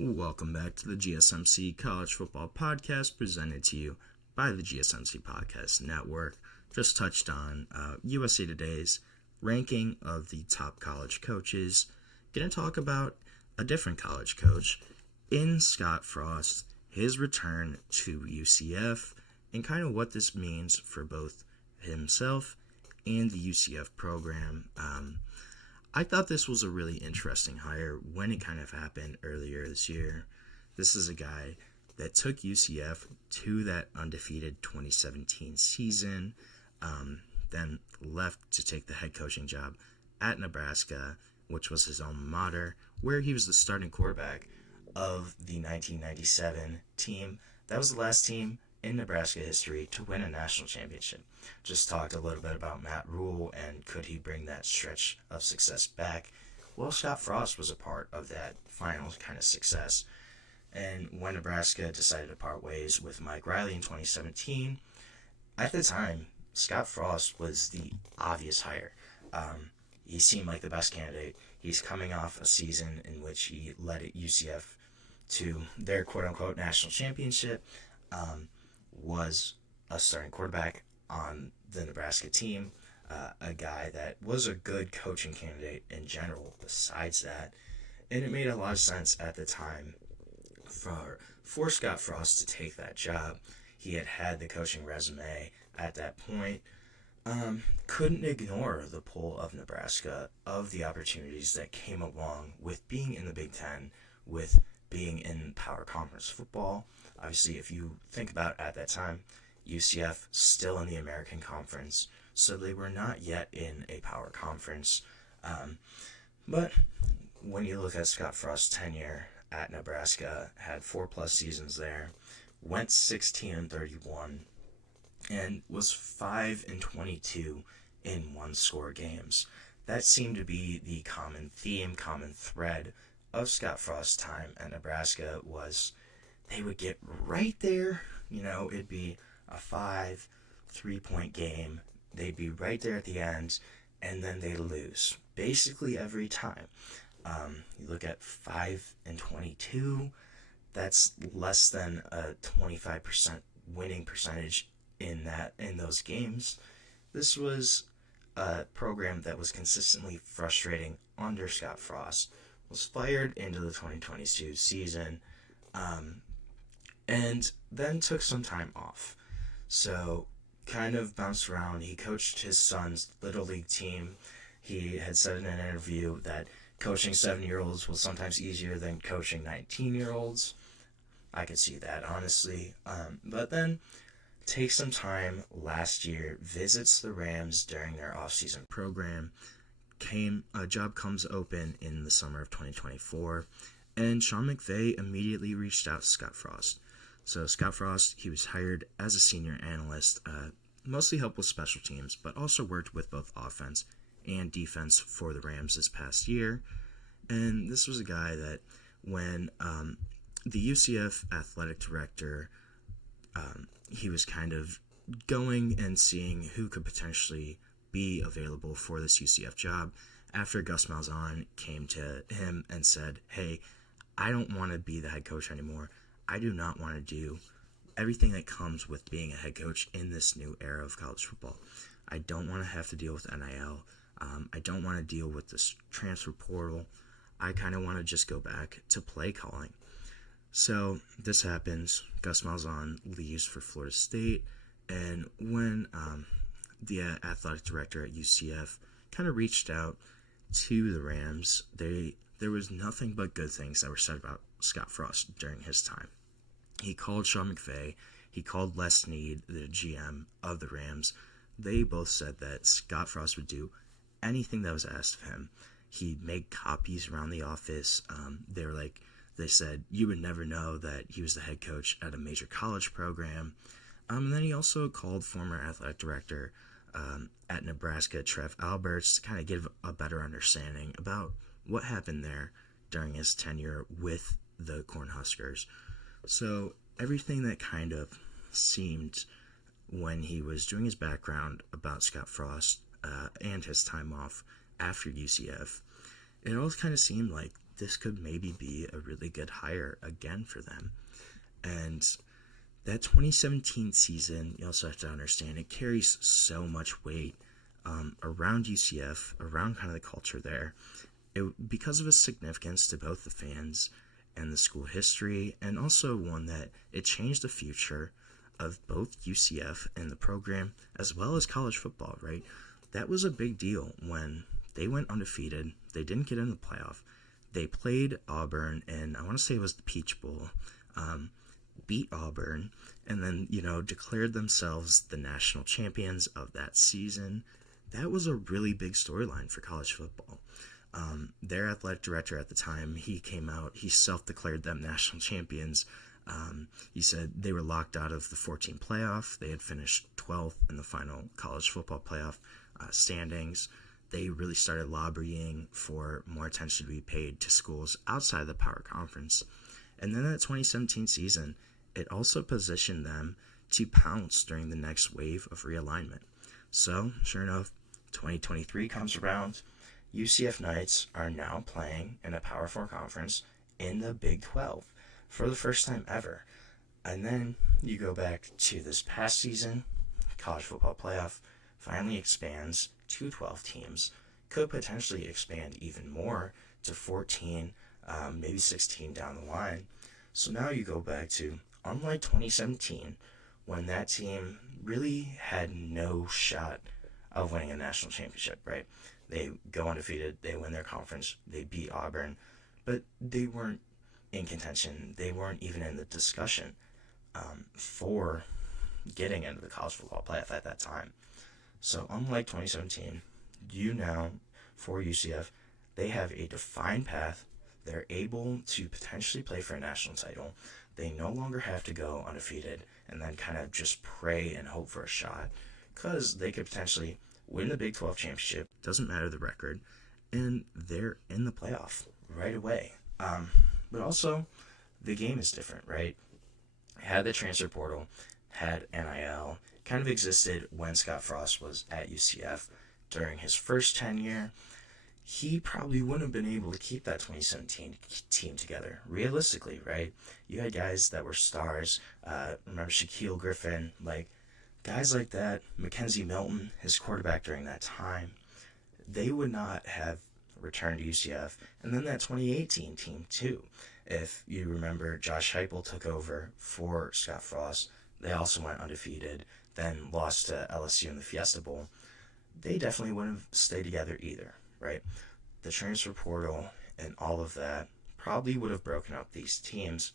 Welcome back to the GSMC College Football Podcast, presented to you by the GSMC Podcast Network. Just touched on USA Today's ranking of the top college coaches. Going to talk about a different college coach in Scott Frost, his return to UCF, and kind of what this means for both himself and the UCF program. I thought this was a really interesting hire when it kind of happened earlier this year. This is a guy that took UCF to that undefeated 2017 season, then left to take the head coaching job at Nebraska, which was his alma mater, where he was the starting quarterback of the 1997 team. That was the last team in Nebraska history to win a national championship. Just talked a little bit about Matt Rule and could he bring that stretch of success back. Well, Scott Frost was a part of that final kind of success. And when Nebraska decided to part ways with Mike Riley in 2017, at the time, Scott Frost was the obvious hire. He seemed like the best candidate. He's coming off a season in which he led UCF to their quote-unquote national championship, was a starting quarterback on the Nebraska team, a guy that was a good coaching candidate in general besides that, and it made a lot of sense at the time for Scott Frost to take that job. He had the coaching resume at that point, couldn't ignore the pull of Nebraska, of the opportunities that came along with being in the Big Ten, with being in Power Conference football. Obviously, if you think about it at that time, UCF still in the American Conference, so they were not yet in a Power Conference. But when you look at Scott Frost's tenure at Nebraska, had 4+ seasons there, went 16-31, and was 5-22 in one-score games. That seemed to be the common theme, common thread of Scott Frost's time at Nebraska. Was they would get right there, it'd be a 3-point game. They'd be right there at the end, and then they lose basically every time. You look at 5-22, that's less than a 25% winning percentage in those games. This was a program that was consistently frustrating under Scott Frost. Was fired into the 2022 season, and then took some time off. So kind of bounced around. He coached his son's Little League team. He had said in an interview that coaching 7-year-olds was sometimes easier than coaching 19-year-olds. I could see that, honestly. But then takes some time last year, visits the Rams during their off-season program. A job comes open in the summer of 2024, and Sean McVay immediately reached out to Scott Frost. So Scott Frost, he was hired as a senior analyst, mostly helped with special teams, but also worked with both offense and defense for the Rams this past year. And this was a guy that when the UCF athletic director, he was kind of going and seeing who could potentially be available for this UCF job, after Gus Malzahn came to him and said, hey, I don't want to be the head coach anymore. I do not want to do everything that comes with being a head coach in this new era of college football. I don't want to have to deal with NIL. I don't want to deal with this transfer portal. I kind of want to just go back to play calling. So this happens. Gus Malzahn leaves for Florida State, and when the athletic director at UCF kind of reached out to the Rams, there was nothing but good things that were said about Scott Frost during his time. He called Sean McVay. He called Les Snead, the GM of the Rams. They both said that Scott Frost would do anything that was asked of him. He'd make copies around the office. They said you would never know that he was the head coach at a major college program. And then he also called former athletic director at Nebraska, Trev Alberts, to kind of give a better understanding about what happened there during his tenure with the Cornhuskers. So everything that kind of seemed when he was doing his background about Scott Frost and his time off after UCF, it all kind of seemed like this could maybe be a really good hire again for them. And that 2017 season, you also have to understand, it carries so much weight around UCF, around kind of the culture there, because of its significance to both the fans and the school history, and also one that it changed the future of both UCF and the program, as well as college football, right? That was a big deal when they went undefeated. They didn't get in the playoff. They played Auburn, and I want to say it was the Peach Bowl, beat Auburn, and then, declared themselves the national champions of that season. That was a really big storyline for college football. Their athletic director at the time, he came out, he self-declared them national champions. He said they were locked out of the 14 playoff. They had finished 12th in the final college football playoff standings. They really started lobbying for more attention to be paid to schools outside the Power Conference. And then that 2017 season, it also positioned them to pounce during the next wave of realignment. So, sure enough, 2023 comes around. UCF Knights are now playing in a Power 4 conference in the Big 12 for the first time ever. And then you go back to this past season, college football playoff finally expands to 12 teams, could potentially expand even more to 14, maybe 16 down the line. So now you go back to, unlike 2017, when that team really had no shot of winning a national championship, right? They go undefeated, they win their conference, they beat Auburn, but they weren't in contention. They weren't even in the discussion for getting into the college football playoff at that time. So unlike 2017, now, for UCF, they have a defined path. They're able to potentially play for a national title. They no longer have to go undefeated and then kind of just pray and hope for a shot, because they could potentially win the Big 12 championship, doesn't matter the record, and they're in the playoff right away. But also, the game is different, right? Had the transfer portal, had NIL, kind of existed when Scott Frost was at UCF during his first tenure. He probably wouldn't have been able to keep that 2017 team together, realistically, right? You had guys that were stars. Remember Shaquille Griffin, guys like that, Mackenzie Milton, his quarterback during that time, they would not have returned to UCF. And then that 2018 team, too. If you remember, Josh Heupel took over for Scott Frost. They also went undefeated, then lost to LSU in the Fiesta Bowl. They definitely wouldn't have stayed together either, right? The transfer portal and all of that probably would have broken up these teams,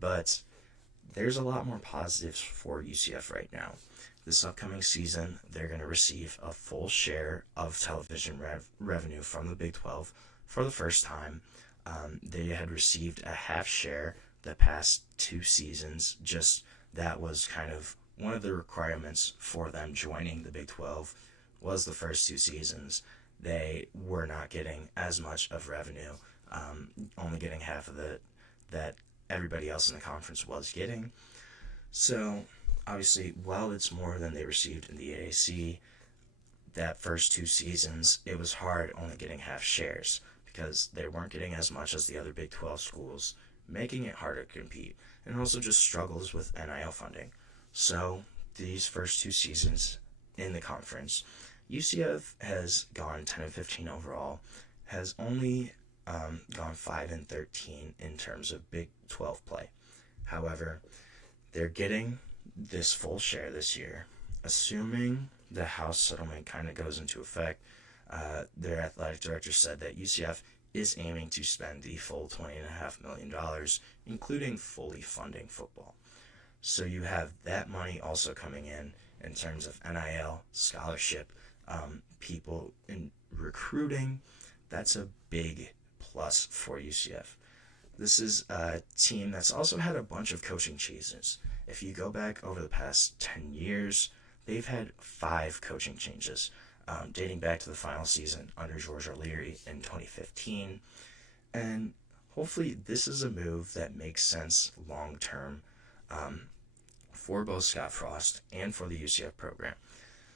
but there's a lot more positives for UCF right now. This upcoming season, they're going to receive a full share of television revenue from the Big 12 for the first time. They had received a half share the past 2 seasons. Just that was kind of one of the requirements for them joining the Big 12 was the first 2 seasons. They were not getting as much of revenue, only getting half of that everybody else in the conference was getting. So, obviously, while it's more than they received in the AAC, that first 2 seasons, it was hard only getting half shares because they weren't getting as much as the other Big 12 schools, making it harder to compete, and also just struggles with NIL funding. So, these first 2 seasons in the conference, UCF has gone 10-15 overall, has only gone 5-13 in terms of Big 12 play. However, they're getting this full share this year, assuming the House settlement kind of goes into effect. Their athletic director said that UCF is aiming to spend the full $20.5 million, including fully funding football. So you have that money also coming in terms of NIL, scholarship, people in recruiting. That's a big plus for UCF. This is a team that's also had a bunch of coaching changes. If you go back over the past 10 years, they've had 5 coaching changes, dating back to the final season under George O'Leary in 2015. And hopefully this is a move that makes sense long-term for both Scott Frost and for the UCF program.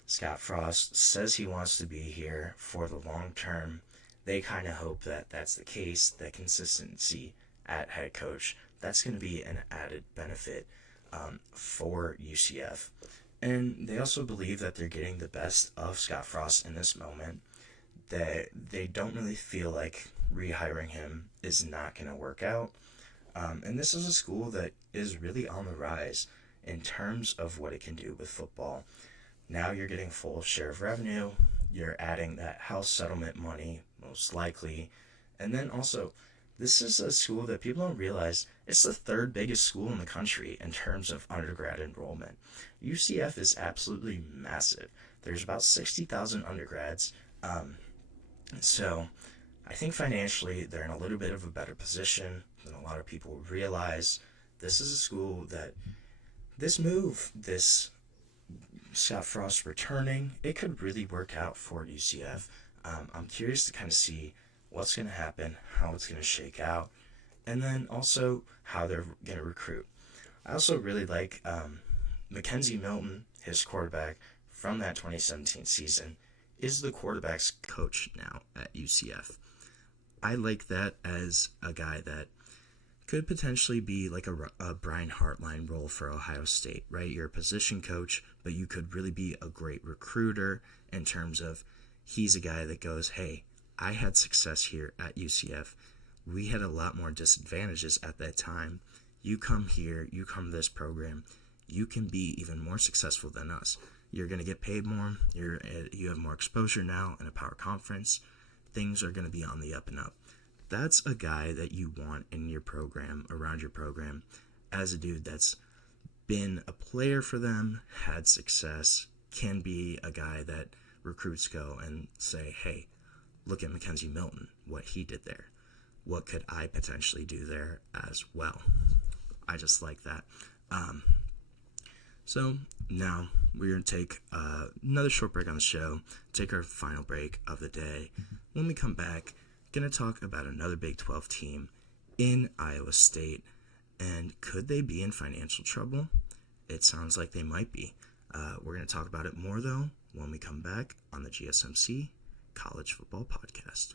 Scott Frost says he wants to be here for the long term. they kind of hope that that's the case, that consistency at head coach, that's going to be an added benefit for UCF. And they also believe that they're getting the best of Scott Frost in this moment, that they don't really feel like rehiring him is not going to work out. And this is a school that is really on the rise in terms of what it can do with football. Now you're getting full share of revenue, you're adding that house settlement money, most likely, and then also, this is a school that people don't realize, it's the third biggest school in the country in terms of undergrad enrollment. UCF is absolutely massive. There's about 60,000 undergrads, so I think financially they're in a little bit of a better position than a lot of people realize. This is a school that this move, this Scott Frost returning, it could really work out for UCF. I'm curious to kind of see what's going to happen, how it's going to shake out, and then also how they're going to recruit. I also really like Mackenzie Milton, his quarterback from that 2017 season, is the quarterback's coach now at UCF. I like that as a guy that could potentially be like a Brian Hartline role for Ohio State, right? You're a position coach, but you could really be a great recruiter in terms of he's a guy that goes, hey, I had success here at UCF. We had a lot more disadvantages at that time. You come here, you come to this program, you can be even more successful than us. You're going to get paid more. You have more exposure now in a power conference. Things are going to be on the up and up. That's a guy that you want in your program, around your program, as a dude that's been a player for them, had success, can be a guy that recruits go and say, hey, look at Mackenzie Milton, what he did there. What could I potentially do there as well? I just like that. So now we're going to take another short break on the show, take our final break of the day. When we come back, going to talk about another Big 12 team in Iowa State, and could they be in financial trouble? It sounds like they might be. We're going to talk about it more, though, when we come back on the GSMC College Football Podcast.